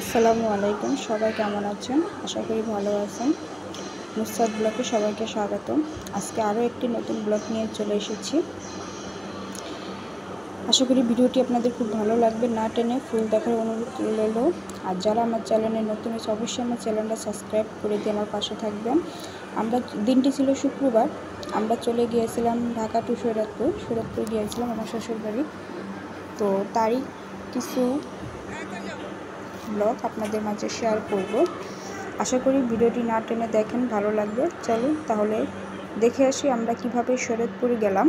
আসসালামু আলাইকুম। সবাই কেমন আছেন? আশা করি ভালো আছেন। নুসরাত ব্লগে সবাইকে স্বাগতম। আজকে আরও একটি নতুন ব্লগ নিয়ে চলে এসেছি। আশা করি ভিডিওটি আপনাদের খুব ভালো লাগবে। না টেনে ফুল দেখার অনুরোধ রইল। আর যারা আমার চ্যানেলে নতুন এসে অবশ্যই আমার চ্যানেলটা সাবস্ক্রাইব করে দিয়ে আমার পাশে থাকবেন। দিনটি ছিল শুক্রবার। আমরা চলে গিয়েছিলাম ঢাকা টু সৈয়দপুর গিয়েছিলাম আমার শ্বশুরবাড়ি। তো তারই কিছু ব্লগ আপনাদের মাঝে শেয়ার করব। আশা করি ভিডিওটি না টেনে দেখেন, ভালো লাগবে। চলুন তাহলে দেখে আসি আমরা কিভাবে সৈয়দপুর গেলাম।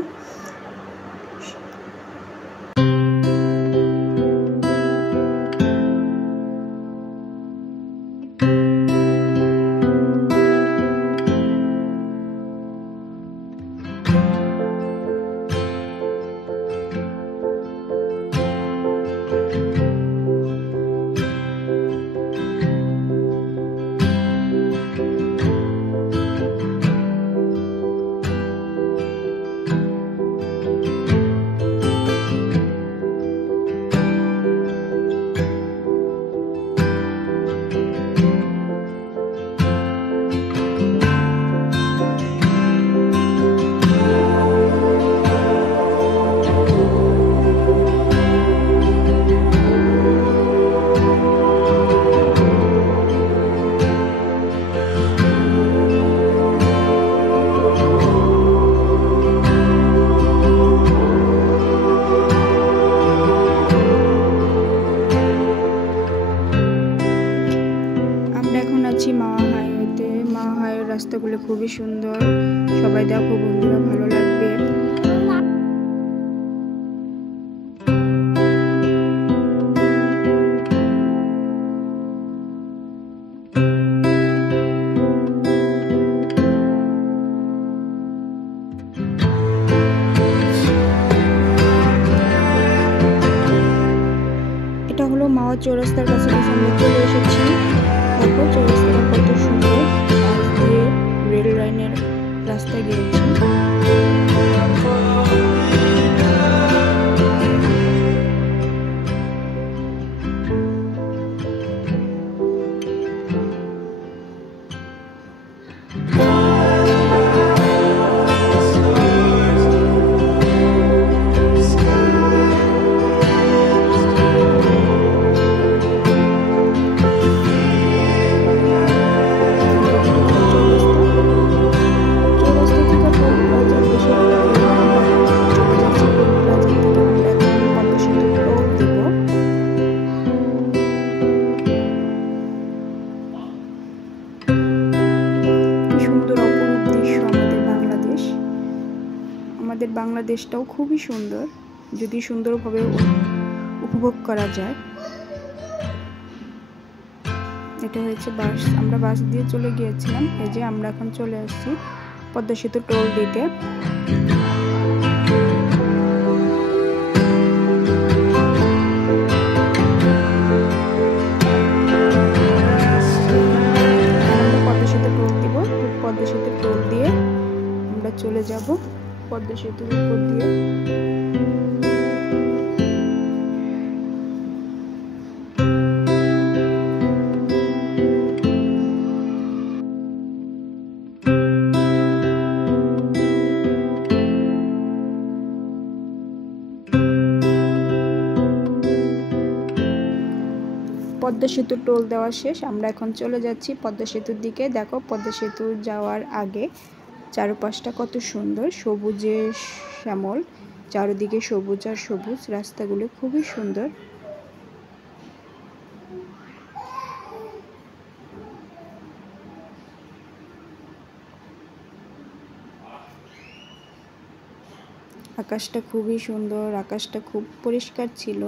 মাওয়া হাইওয়েতে। মাওয়া হাইওয়ের রাস্তাগুলো খুবই সুন্দর। সবাই দেখো বন্ধুরা, ভালো লাগবে। এটা হলো মাওয়া চৌরাস্তার কাছাকাছি আমরা চলে এসেছি। দেখো চৌরাস্তাটা কত সুন্দর, পাশ দিয়ে রেল লাইনের রাস্তা গিয়েছে। আমাদের বাংলাদেশটাও খুবই সুন্দর, যদি সুন্দরভাবে উপভোগ করা যায়। এটা হয়েছে বাস, আমরা বাস দিয়ে চলে গিয়েছিলাম। এই যে আমরা এখন চলে আসছি পদ্মা সেতু টোল দিতে। পদ্মা সেতু টোল দিব, পদ্মা সেতু টোল দিয়ে আমরা চলে যাব পদ্মা সেতুর উপর দিয়ে। পদ্মা সেতু টোল দেওয়া শেষ, আমরা এখন চলে যাচ্ছি পদ্মা সেতুর দিকে। দেখো পদ্মা সেতু যাওয়ার আগে চারপাশটা কত সুন্দর, সবুজে শ্যামল, চারিদিকে সবুজ আর সবুজ, রাস্তাগুলো খুবই সুন্দর। আকাশটা খুবই সুন্দর, আকাশটা খুব পরিষ্কার ছিল।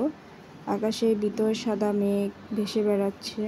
আকাশের ভিতর সাদা মেঘ ভেসে বেড়াচ্ছে।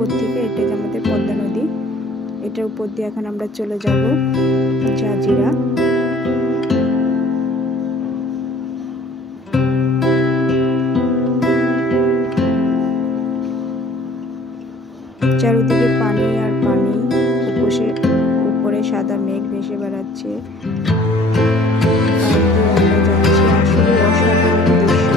উপর থেকে। এটা যে আমাদের পদ্মা নদী, এটার উপর দিয়ে এখন আমরা চলে যাব জাজিরা। চারিদিকে পানি আর পানি, উপরে সাদা মেঘ ভেসে বেড়াচ্ছে। আমরা যাচ্ছি, আসলে অসাধারণ দৃশ্য।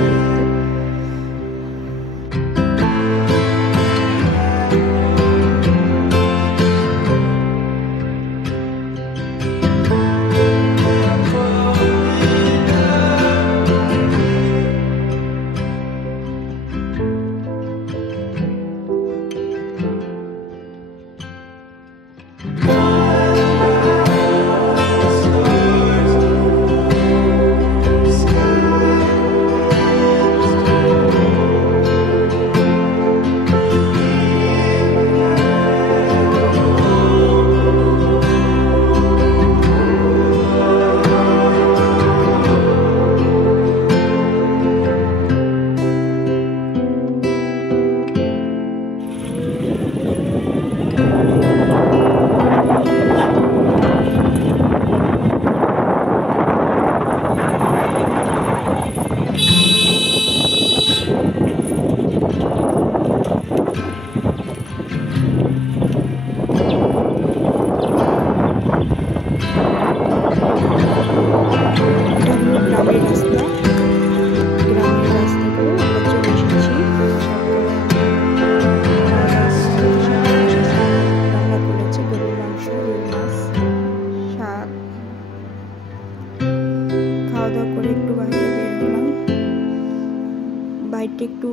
বাইরটা একটু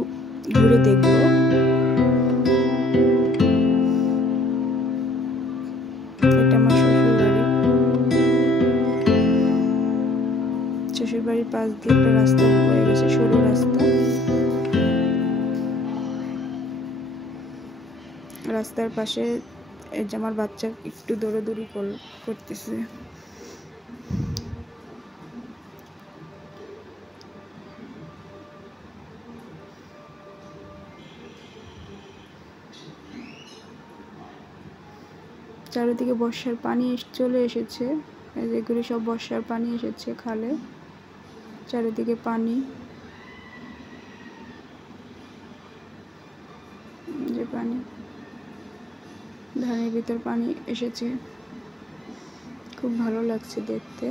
ঘুরে দেখবো। এটা আমার শ্বশুর বাড়ির পাশ দিয়ে একটা রাস্তা হয়ে গেছে, সরু রাস্তা। রাস্তার পাশে আমার বাচ্চা একটু দৌড়াদৌড়ি করতেছে। চারিদিকে বর্ষার পানি চলে এসেছে, এগুলি সব বর্ষার পানি এসেছে খালে। চারিদিকে পানি, যে পানি ধানের ভিতর পানি এসেছে, খুব ভালো লাগছে দেখতে।